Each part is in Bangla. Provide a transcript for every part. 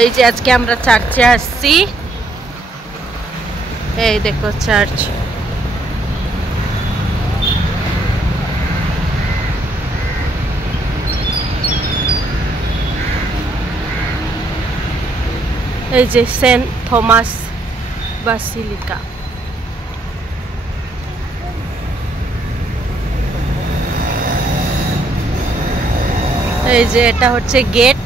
এই যে আজকে আমরা চার্চে আসছি, এই দেখো চার্চ। এই যে সেন্ট থমাস বাসিলিকা। এই যে এটা হচ্ছে গেট।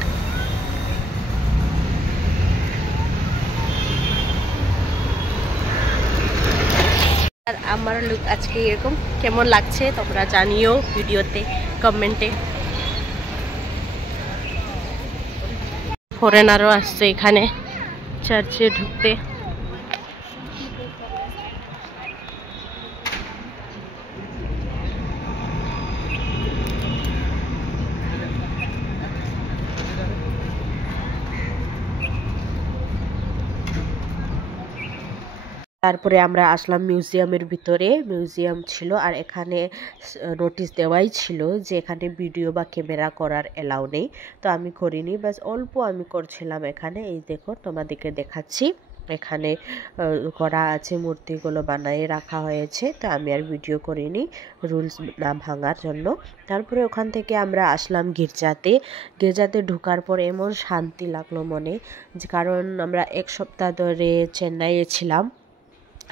আর আমার লুক আজকে এরকম, কেমন লাগছে তোমরা জানিও ভিডিওতে, কমেন্টে। ফরেনারও আসছে এখানে চার্চে ঢুকতে। তারপরে আমরা আসলাম মিউজিয়ামের ভিতরে। মিউজিয়াম ছিল আর এখানে নোটিশ দেওয়াই ছিল যে এখানে ভিডিও বা ক্যামেরা করার এলাও নেই। তো আমি করিনি, বাস অল্প আমি করছিলাম এখানে। এই দেখো তোমাদেরকে দেখাচ্ছি, এখানে করা আছে, মূর্তিগুলো বানিয়ে রাখা হয়েছে। তো আমি আর ভিডিও করিনি রুলস না ভাঙার জন্য। তারপরে ওখান থেকে আমরা আসলাম গির্জাতে। গির্জাতে ঢোকার পর এমন শান্তি লাগলো মনে, কারণ আমরা এক সপ্তাহ ধরে চেন্নাইয়ে ছিলাম,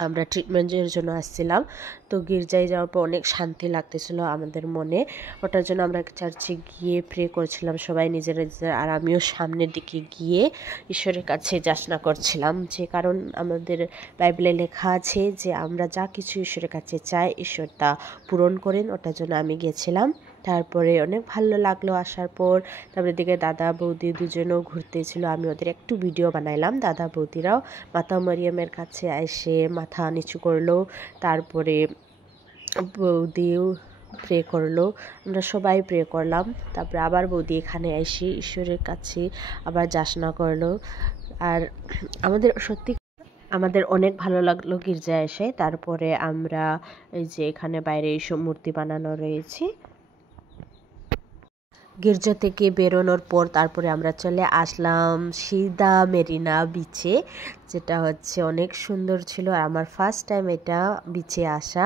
আমরা ট্রিটমেন্টের জন্য আসছিলাম। তো গির্জায় যাওয়ার পর অনেক শান্তি লাগতেছিল আমাদের মনে। ওটার জন্য আমরা চার্চে গিয়ে প্রে করছিলাম সবাই নিজেরা নিজেরা, আর আমিও সামনের দিকে গিয়ে ঈশ্বরের কাছে যাচনা করছিলাম, যে কারণ আমাদের বাইবেলে লেখা আছে যে আমরা যা কিছু ঈশ্বরের কাছে চাই ঈশ্বর তা পূরণ করেন। ওটার জন্য আমি গেছিলাম। তারপরে অনেক ভালো লাগলো আসার পর। তারপরে দিকে দাদা বৌদি দুজনেও ঘুরতে ছিল, আমি ওদের একটু ভিডিও বানাইলাম। দাদা বৌদিরাও মাতা মরিয়মের কাছে এসে মাথা নিচু করলো, তারপরে বৌদিও প্রে করলো, আমরা সবাই প্রে করলাম। তারপরে আবার বৌদি এখানে এসে ঈশ্বরের কাছে আবার যাচনা করলো। আর আমাদের অনেক ভালো লাগলো গির্জায় এসে। তারপরে আমরা এই যে এখানে বাইরে এইসব মূর্তি বানানো রয়েছে। গির্জা থেকে বেরোনোর পর তারপরে আমরা চলে আসলাম সিদা মেরিনা বিচে, যেটা হচ্ছে অনেক সুন্দর ছিল। আর আমার ফার্স্ট টাইম এটা বিচে আসা।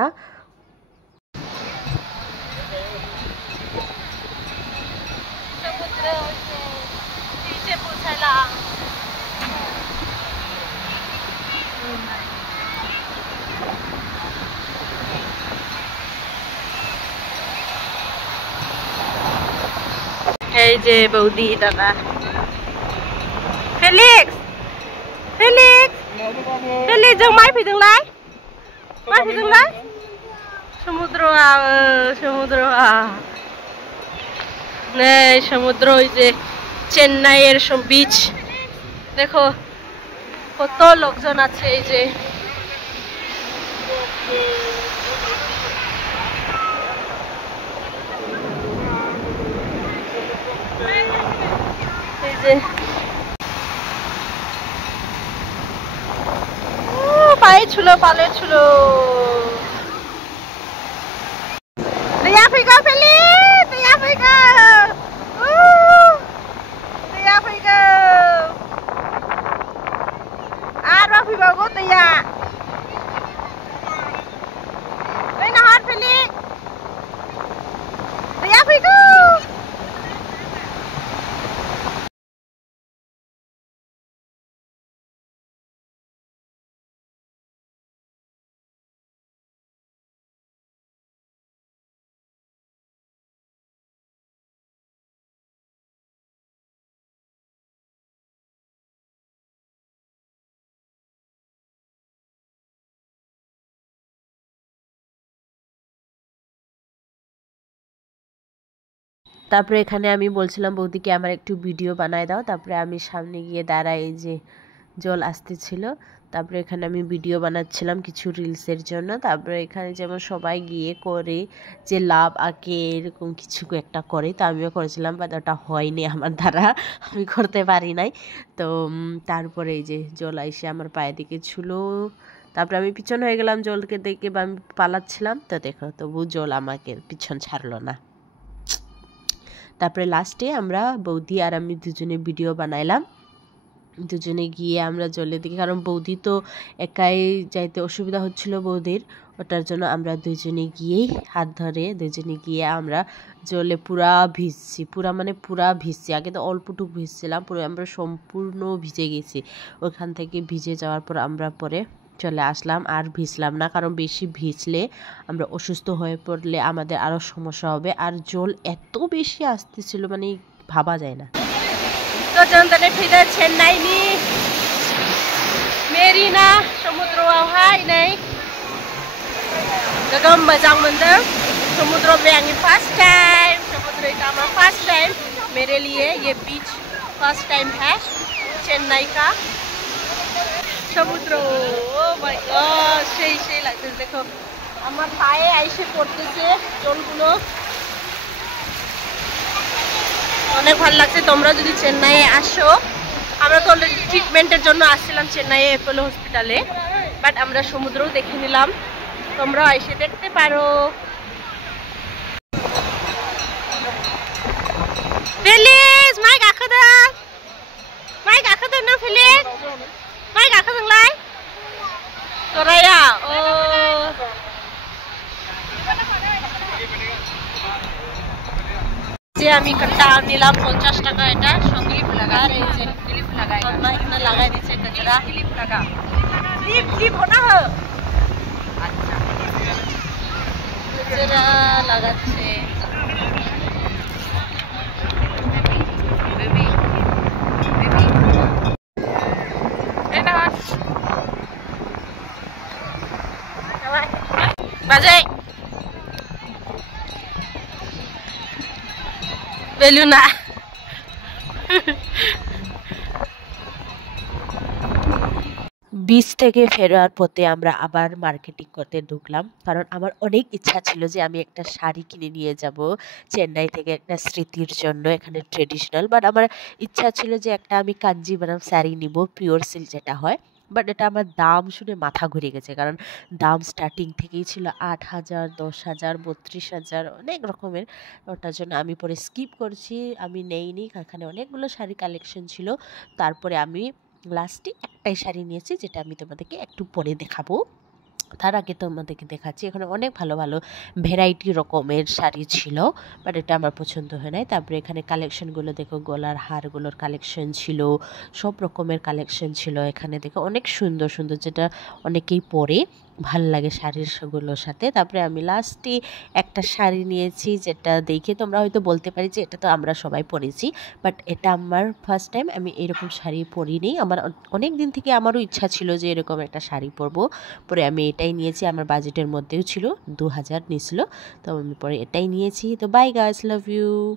এই যে বৌদি দাদা। ফেলিক্স ফেলিক্স ফেলিক্স जों माइ फैदोंलाय माइ फैदोंलाय সমুদ্রआ সমুদ্রआ নেই সমুদ্র। ওই যে চেন্নাইয়ের বিচ দেখো কত লোকজন আছে। এই যে এই যে পায়ে ছুলো পালে ছুলো। Tia Figo feliz! Tia Figo! Tia Figo! Arba Figo của Tia! Đây là hot feliz! Tia Figo! তারপরে এখানে আমি বলছিলাম বৌদিকে আমার একটু ভিডিও বানায় দাও। তারপরে আমি সামনে গিয়ে দাঁড়াই, এই যে জল আসতেছিল। তারপরে এখানে আমি ভিডিও বানাচ্ছিলাম কিছু রিলসের জন্য। তারপরে এখানে যেমন সবাই গিয়ে করে যে লাভ আঁকে এরকম কিছু একটা করে, তো আমিও করেছিলাম, বাট ওটা হয়নি আমার দ্বারা, আমি করতে পারি নাই। তো তারপরে এই যে জল এসে আমার পায়ের দিকে ছুলো। তারপরে আমি পিছন হয়ে গেলাম জলকে দেখে, বা আমি পালাচ্ছিলাম। তো দেখো তবু জল আমাকে পিছন ছাড়লো না। তারপরে লাস্টে আমরা বৌদি আর আমি দুজনে ভিডিও বানাইলাম। দুজনে গিয়ে আমরা জলের দিকে, কারণ বৌদি তো একাই যাইতে অসুবিধা হচ্ছিল বৌদির, ওটার জন্য আমরা দুজনে গিয়েই হাত ধরে দুজনে গিয়ে আমরা জলে পুরা ভিজছি, পুরা ভিজছি। আগে তো অল্পটুকু ভিজছিলাম, পুরো আমরা সম্পূর্ণ ভিজে গেছি। ওখান থেকে ভিজে যাওয়ার পর আমরা পরে চলে আসলাম, আর ভিজলাম না, কারণ বেশি ভিজলে আমরা অসুস্থ হয়ে পড়লে আমাদের আরও সমস্যা হবে। আর জল এত বেশি আসতেছিল মানে ভাবা যায় না। तो जनताने फिदा चेन्नई नि मेरिना समुद्रआवहाय नै गोगोम मोजां मोनदों। समुद्र में आंनि फर्स्ट टाइम, समुद्र का फर्स्ट टाइम मेरे लिए, ये बीच फर्स्ट टाइम है चेन्नई का समुद्र। ओ माय गॉड সেই সেই লাগছে, দেখো আমার পায়ে আইসে পড়তেছে জলগুলো, অনেক ভালো লাগছে। তোমরা যদি চেন্নাইয়ে আসো, আমরা তো অলরেডি ট্রিটমেন্টের জন্য আসছিলাম চেন্নাইয়ে অ্যাপোলো হসপিটালে, বাট আমরা সমুদ্রও দেখে নিলাম, তোমরাও এসে দেখতে পারো। ফেলিস মাই গাখোদা, মাই গাখোদা না ফেলিস, মাই গাখোদोंलाय তোরায়া। ও যে আমি কাটা নিলাম 50 টাকা, এটা ক্লিপ লাগা, আর এই যে ক্লিপ লাগাই না, এখানে লাগাই দিয়েছে কচরা ক্লিপ লাগা, ক্লিপ ক্লিপ होना है। আচ্ছা কচরা লাগাচ্ছে বেবি বেবি এটা বাজে বেলুনা। বিচ থেকে ফেরার পথে আমরা আবার মার্কেটিং করতে ঢুকলাম, কারণ আমার অনেক ইচ্ছা ছিল যে আমি একটা শাড়ি কিনে নিয়ে যাব চেন্নাই থেকে, একটা স্মৃতির জন্য, এখানে ট্রেডিশনাল। বাট আমার ইচ্ছা ছিল যে একটা আমি কাঞ্জিভারাম শাড়ি নিব, পিওর সিল্ক যেটা হয়। বাট এটা আমার দাম শুনে মাথা ঘুরে গেছে, কারণ দাম স্টার্টিং থেকেই ছিল 8,000, 10,000, 32,000, অনেক রকমের। ওটার জন্য আমি পরে স্কিপ করছি, আমি নেইনি। এখানে অনেকগুলো শাড়ি কালেকশন ছিল, তারপরে আমি লাস্টে একটাই শাড়ি নিয়েছি, যেটা আমি তোমাদেরকে একটু পরে দেখাবো। তার আগে তোমাদেরকে দেখাচ্ছি, এখানে অনেক ভালো ভালো ভ্যারাইটি রকমের শাড়ি ছিল, বাট এটা আমার পছন্দ হয় নাই। তারপরে এখানে কালেকশনগুলো দেখো, গলার হারগুলোর কালেকশন ছিল, সব রকমের কালেকশন ছিল এখানে। দেখো অনেক সুন্দর সুন্দর, যেটা অনেকেই পরে ভাল লাগে শাড়িগুলোর সাথে। তারপরে আমি লাস্টে একটা শাড়ি নিয়েছি, যেটা দেখে তোমরা হয়তো বলতে পারি যে এটা তো আমরা সবাই পরেছি, বাট এটা আমার ফার্স্ট টাইম, আমি এরকম শাড়ি পরিনি। আমার অনেক দিন থেকে আমারও ইচ্ছা ছিল যে এরকম একটা শাড়ি পরবো, পরে আমি এটাই নিয়েছি। আমার বাজেটের মধ্যেও ছিল, 2000 নিয়েছিল, তো আমি পরে এটাই নিয়েছি। তো বাই গাইস, লাভ ইউ।